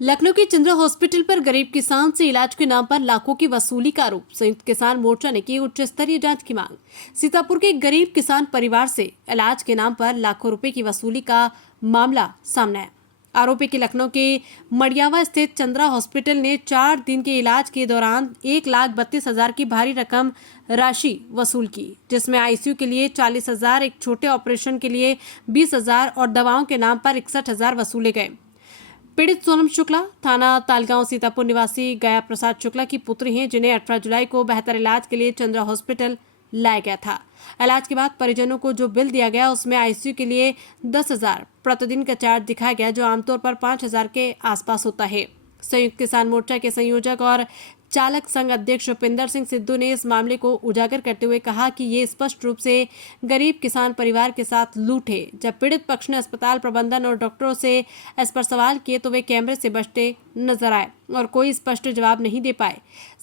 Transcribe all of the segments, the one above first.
लखनऊ के चंद्रा हॉस्पिटल पर गरीब किसान से इलाज के नाम पर लाखों की वसूली का आरोप। संयुक्त किसान मोर्चा ने की उच्च स्तरीय जांच की मांग। सीतापुर के एक गरीब किसान परिवार से इलाज के नाम पर लाखों रुपए की वसूली का मामला सामने आया। आरोपी की लखनऊ के मड़ियावा स्थित चंद्रा हॉस्पिटल ने 4 दिन के इलाज के दौरान 1,32,000 की भारी रकम राशि वसूल की, जिसमें आईसीयू के लिए 40,000, एक छोटे ऑपरेशन के लिए 20,000 और दवाओं के नाम पर 61,000 वसूले गए। पीड़ित सोनम शुक्ला थाना तालगांव सीतापुर निवासी गया प्रसाद शुक्ला की पुत्री हैं, जिन्हें 18 जुलाई को बेहतर इलाज के लिए चंद्रा हॉस्पिटल लाया गया था। इलाज के बाद परिजनों को जो बिल दिया गया उसमें आईसीयू के लिए 10,000 प्रतिदिन का चार्ज दिखाया गया, जो आमतौर पर 5,000 के आसपास होता है। संयुक्त किसान मोर्चा के संयोजक और चालक संघ अध्यक्ष रुपिंदर सिंह सिद्धू ने इस मामले को उजागर करते हुए कहा कि ये स्पष्ट रूप से गरीब किसान परिवार के साथ लूट है। जब पीड़ित पक्ष ने अस्पताल प्रबंधन और डॉक्टरों से इस पर सवाल किए तो वे कैमरे से बचते नजर आए और कोई स्पष्ट जवाब नहीं दे पाए।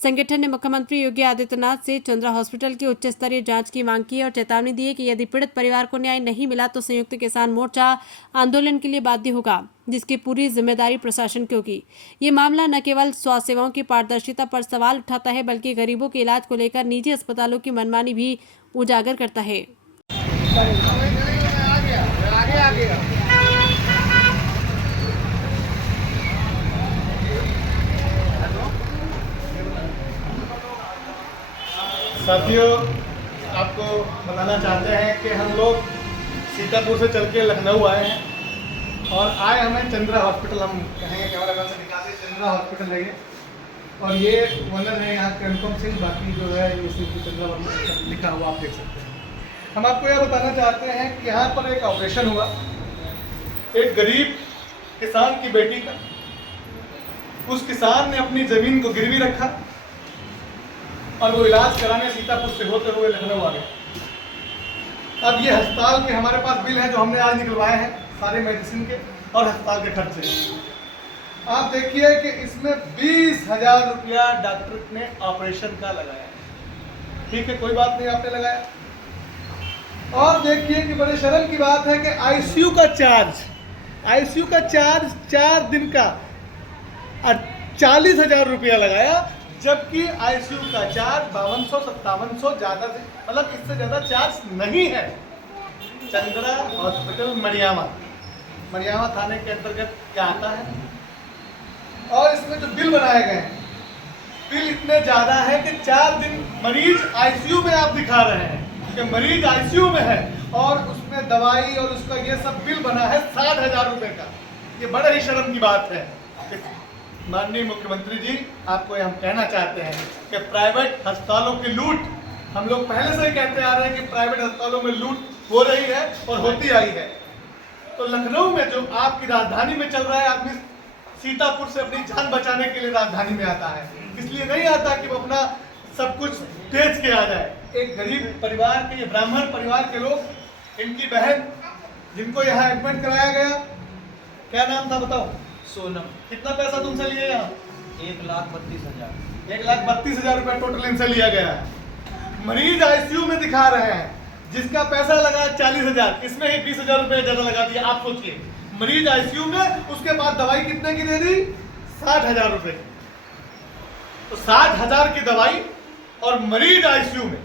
संगठन ने मुख्यमंत्री योगी आदित्यनाथ से चंद्रा हॉस्पिटल की उच्च स्तरीय जांच की मांग की और चेतावनी दी है कि यदि पीड़ित परिवार को न्याय नहीं मिला तो संयुक्त किसान मोर्चा आंदोलन के लिए बाध्य होगा, जिसकी पूरी जिम्मेदारी प्रशासन की होगी। ये मामला न केवल स्वास्थ्य सेवाओं की पारदर्शिता पर सवाल उठाता है, बल्कि गरीबों के इलाज को लेकर निजी अस्पतालों की मनमानी भी उजागर करता है। साथियों, आपको बताना चाहते हैं कि हम लोग सीतापुर से चल के लखनऊ आए हैं और आए हमें चंद्रा हॉस्पिटल, हम कहेंगे कैमरा मैन से दिखाते चंद्रा हॉस्पिटल है ये, और ये ओनर है यहाँ के अनुपम सिंह, बाकी जो है ये सिर्फ चंद्रा हॉस्पिटल लिखा हुआ आप देख सकते हैं। हम आपको यह बताना चाहते हैं कि यहाँ पर एक ऑपरेशन हुआ एक गरीब किसान की बेटी का। उस किसान ने अपनी ज़मीन को गिरवी रखा और वो इलाज कराने सीतापुर से होते हुए लखनऊ आ गया। अब ये अस्पताल के हमारे पास बिल है जो हमने आज निकलवाए हैं, सारे मेडिसिन के और अस्पताल के खर्चे। आप देखिए कि इसमें 20,000 रुपया डॉक्टर ने ऑपरेशन का लगाया। ठीक है, कोई बात नहीं, आपने लगाया। और देखिए कि बड़े शर्म की बात है कि आईसीयू का चार्ज 4 दिन का 40,000 रुपया लगाया, जबकि आईसीयू का चार्ज 5200-5700 ज़्यादा से मतलब इससे ज़्यादा चार्ज नहीं है। चंद्रा हॉस्पिटल मड़ियावा थाने के अंतर्गत क्या आता है। और इसमें जो बिल बनाए गए हैं, बिल इतने ज़्यादा है कि 4 दिन मरीज आईसीयू में आप दिखा रहे हैं कि मरीज आईसीयू में है और उसमें दवाई और उसका ये सब बिल बना है 60,000 रुपये का। ये बड़े ही शर्म की बात है। माननीय मुख्यमंत्री जी, आपको हम कहना चाहते हैं कि प्राइवेट अस्पतालों की लूट, हम लोग पहले से ही कहते आ रहे हैं कि प्राइवेट अस्पतालों में लूट हो रही है और होती आई है। तो लखनऊ में जो आपकी राजधानी में चल रहा है, आदमी सीतापुर से अपनी जान बचाने के लिए राजधानी में आता है, इसलिए नहीं आता कि वो अपना सब कुछ बेच के आ जाए। एक गरीब परिवार के, ये ब्राह्मण परिवार के लोग, इनकी बहन जिनको यहाँ एडमिट कराया गया, क्या नाम था बताओ? सोनम। कितना पैसा तुमसे लिए यहाँ? 1,32,000। 1,32,000 रुपया टोटल इनसे लिया गया है। मरीज आईसीयू में दिखा रहे हैं, जिसका पैसा लगा 40,000, इसमें ही 20,000 रुपये ज्यादा लगा दिया। आप सोचिए, मरीज आईसीयू में, उसके बाद दवाई कितने की दे दी? 60,000 रुपये। तो 60,000 की दवाई और मरीज आईसीयू में,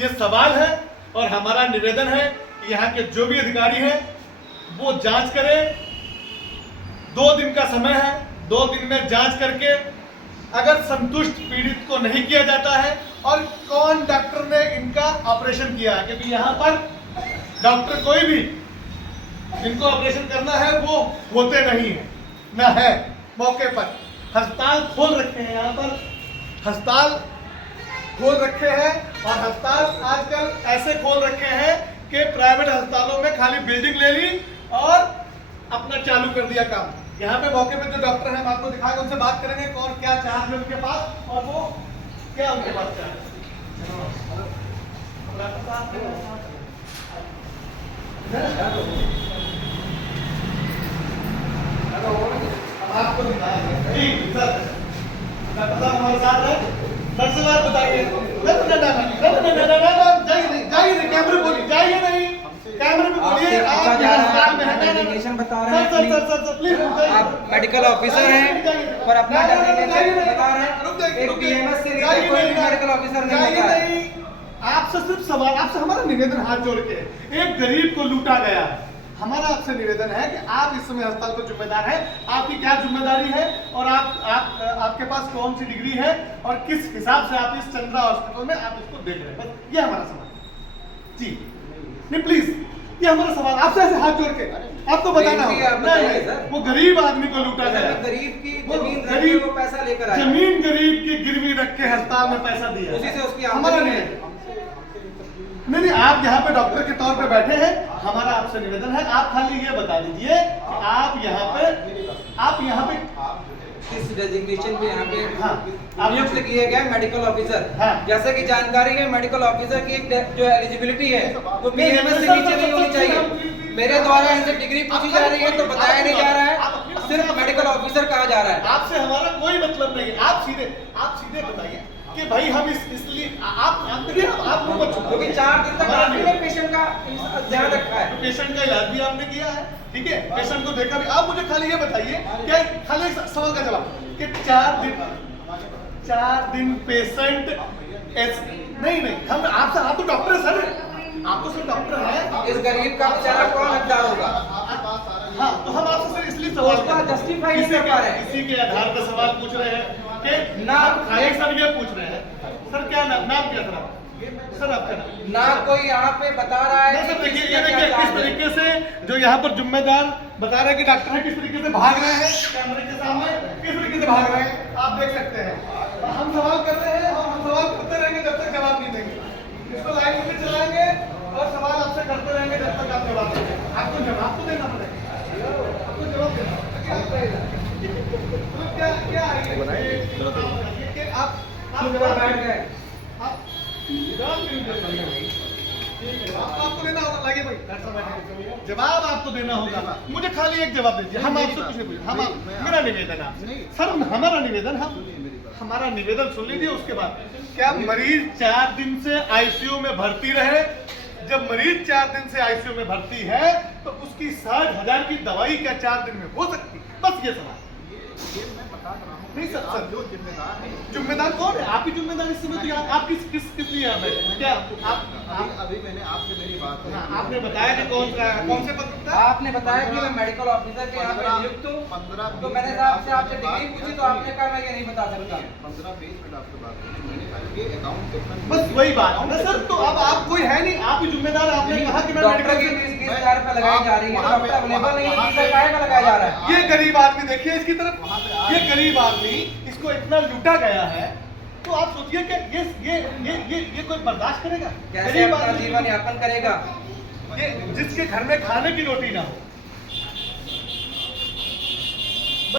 ये सवाल है। और हमारा निवेदन है कि यहाँ के जो भी अधिकारी हैं वो जांच करें। 2 दिन का समय है, 2 दिन में जांच करके अगर संतुष्ट पीड़ित को नहीं किया जाता है और कौन डॉक्टर ने इनका ऑपरेशन किया है, क्योंकि यहाँ पर डॉक्टर कोई भी इनको ऑपरेशन करना है वो होते नहीं है, ना है मौके पर। अस्पताल खोल रखे हैं, यहाँ पर अस्पताल खोल रखे हैं और अस्पताल आजकल ऐसे खोल रखे हैं कि प्राइवेट अस्पतालों में खाली बिल्डिंग ले ली और अपना चालू कर दिया काम। यहाँ पे मौके पे जो डॉक्टर हैं, हम आपको दिखाएंगे, उनसे बात करेंगे कौन क्या चार्ज है उनके पास और वो क्या उनके पास चार्ज है। आपको दिखाएंगे जी सर, डॉक्टर साहब हमारे साथ है। सर से बात बताइए। जाइए, कैमरे बोलिए, जाइए नहीं। कैमरे पे बोलिए, आपसे आप पूछा जा यहाँ रहा है, अस्पताल में हैं। अपना डेजिग्नेशन बता रहे हैं सर, अपनी। प्लीज आप मेडिकल ऑफिसर हैं पर अपना डेजिग्नेशन बता रहे हैं। एक बीएमएस से नीचे कोई भी मेडिकल ऑफिसर नहीं होता है। आपसे सिर्फ सवाल, आपसे हमारा निवेदन हाथ जोड़ के, एक गरीब को लूटा गया है, हमारा आपसे निवेदन है कि आप इस समय अस्पताल को जिम्मेदार हैं, आपकी क्या जिम्मेदारी है और आपके पास कौन सी डिग्री है और किस हिसाब से आप इस चंद्रा हॉस्पिटल में आप इसको देख रहे हैं, बस ये हमारा सवाल जी। नहीं प्लीज, ये हमारा सवाल आपसे ऐसे हाथ जोड़ के आपको बताना होगा। नहीं, वो गरीब आदमी को लूटा गया, गरीब की वो जमीन गरीब वो पैसा लेकर आया, जमीन गरीब की गिरवी रख के अस्पताल में पैसा दिया, उसी से उसकी हमारा आमदनी नहीं है। नहीं, आप यहाँ पे डॉक्टर के तौर पे बैठे हैं, हमारा आपसे निवेदन है, आप खाली ये बता दीजिए कि आप यहाँ पे किस डेजिग्नेशन पे यहाँ पे हाँ, नियुक्त किए गए मेडिकल ऑफिसर। हाँ। जैसे कि जानकारी है मेडिकल ऑफिसर की एक जो एलिजिबिलिटी है वो बीएमएस से नीचे नहीं होनी चाहिए। मेरे द्वारा इनसे डिग्री पूछी जा रही है तो बताया नहीं जा रहा है, सिर्फ मेडिकल ऑफिसर कहा जा रहा है। आपसे हमारा कोई मतलब नहीं है, आप सीधे बताइए कि भाई हम इसलिए आप देखिए, आप मत छुपाइए। क्योंकि 4 दिन तक आपने पेशेंट का ध्यान रखा है, पेशेंट का इलाज भी आपने किया है, ठीक है, पेशेंट को देखा भी। आप मुझे खाली ये बताइए क्या, खाली एक सवाल का जवाब कि 4 दिन पेशेंट नहीं हम आपसे, आप तो डॉक्टर है सर, आप तो सर डॉक्टर है। इस गरीब का बेचारा कौन हकदार होगा? हाँ, तो हम आपसे सर इसलिए सवाल उसका justify नहीं कर पा रहे हैं। इसी के आधार पर सवाल पूछ रहे हैं कि नाम खाली सर ये पूछ रहे हैं, सर क्या नाम क्या सर आपका नाम? ना कोई यहाँ पे बता रहा है नहीं सर, कि देखिए किसका ये क्या देखिए किस चार्ज है। तरीके से जो यहाँ पर जिम्मेदार बता रहे हैं कि डॉक्टर है, किस तरीके से भाग रहे हैं कैमरे के सामने, किस तरीके से भाग रहे हैं आप देख सकते हैं। हम सवाल कर रहे हैं और हम सवाल करते रहेंगे जब तक जवाब नहीं देंगे, इसको लाइन में चलाएंगे और सवाल आपसे करते रहेंगे जब तक आप जवाब देंगे। आपको जवाब तो देना पड़ेगा, आपको जवाब देना पड़ेगा। क्या आप जवाब बैठ गए। आपको देना होगा, लगे भाई जवाब आपको देना होगा। मुझे खाली एक जवाब दीजिए, हम आपसे कुछ नहीं पूछे, हम मेरा निवेदन है सर, हमारा निवेदन, हमारा निवेदन सुन लीजिए। उसके बाद क्या मरीज 4 दिन से आईसीयू में भर्ती रहे? जब मरीज 4 दिन से आईसीयू में भर्ती है तो उसकी 60,000 की दवाई क्या 4 दिन में हो सकती? बस ये सवाल। नहीं सर, जो जिम्मेदार कौन है? आप ही जिम्मेदार इस समय। आप किस लिए यहाँ पे क्या अभी मैंने आपसे मेरी बात हुई। आपने बताया कि कौन से पद पर था? आपने बताया कि मैं मेडिकल ऑफिसर के यहाँ पे नियुक्त हूँ, 15 तो मैंने आपसे आपसे डिग्री पूछी तो आपने कहा मैं ये नहीं बता सकता। 15-20 मिनट आपसे बात हुई, मैंने कहा ये अकाउंट कितना। बस वही बात है ना सर, तो अब आप कोई है नहीं, आप ही जिम्मेदार। आपने कहा कि मैं डॉक्टर की फीस 20,000 रुपए लगाई जा रही है, डॉक्टर अवेलेबल नहीं है, फीस काहे का लगाया जा रहा है? ये गरीब आदमी देखिए इसकी तरफ, ये गरीब आदमी इसको इतना लूटा गया है, तो आप सोचिए कि ये कोई बर्दाश्त करेगा? कैसे गरीब अपना आदमी जीवन यापन करेगा? ये जिसके घर में खाने की रोटी ना हो,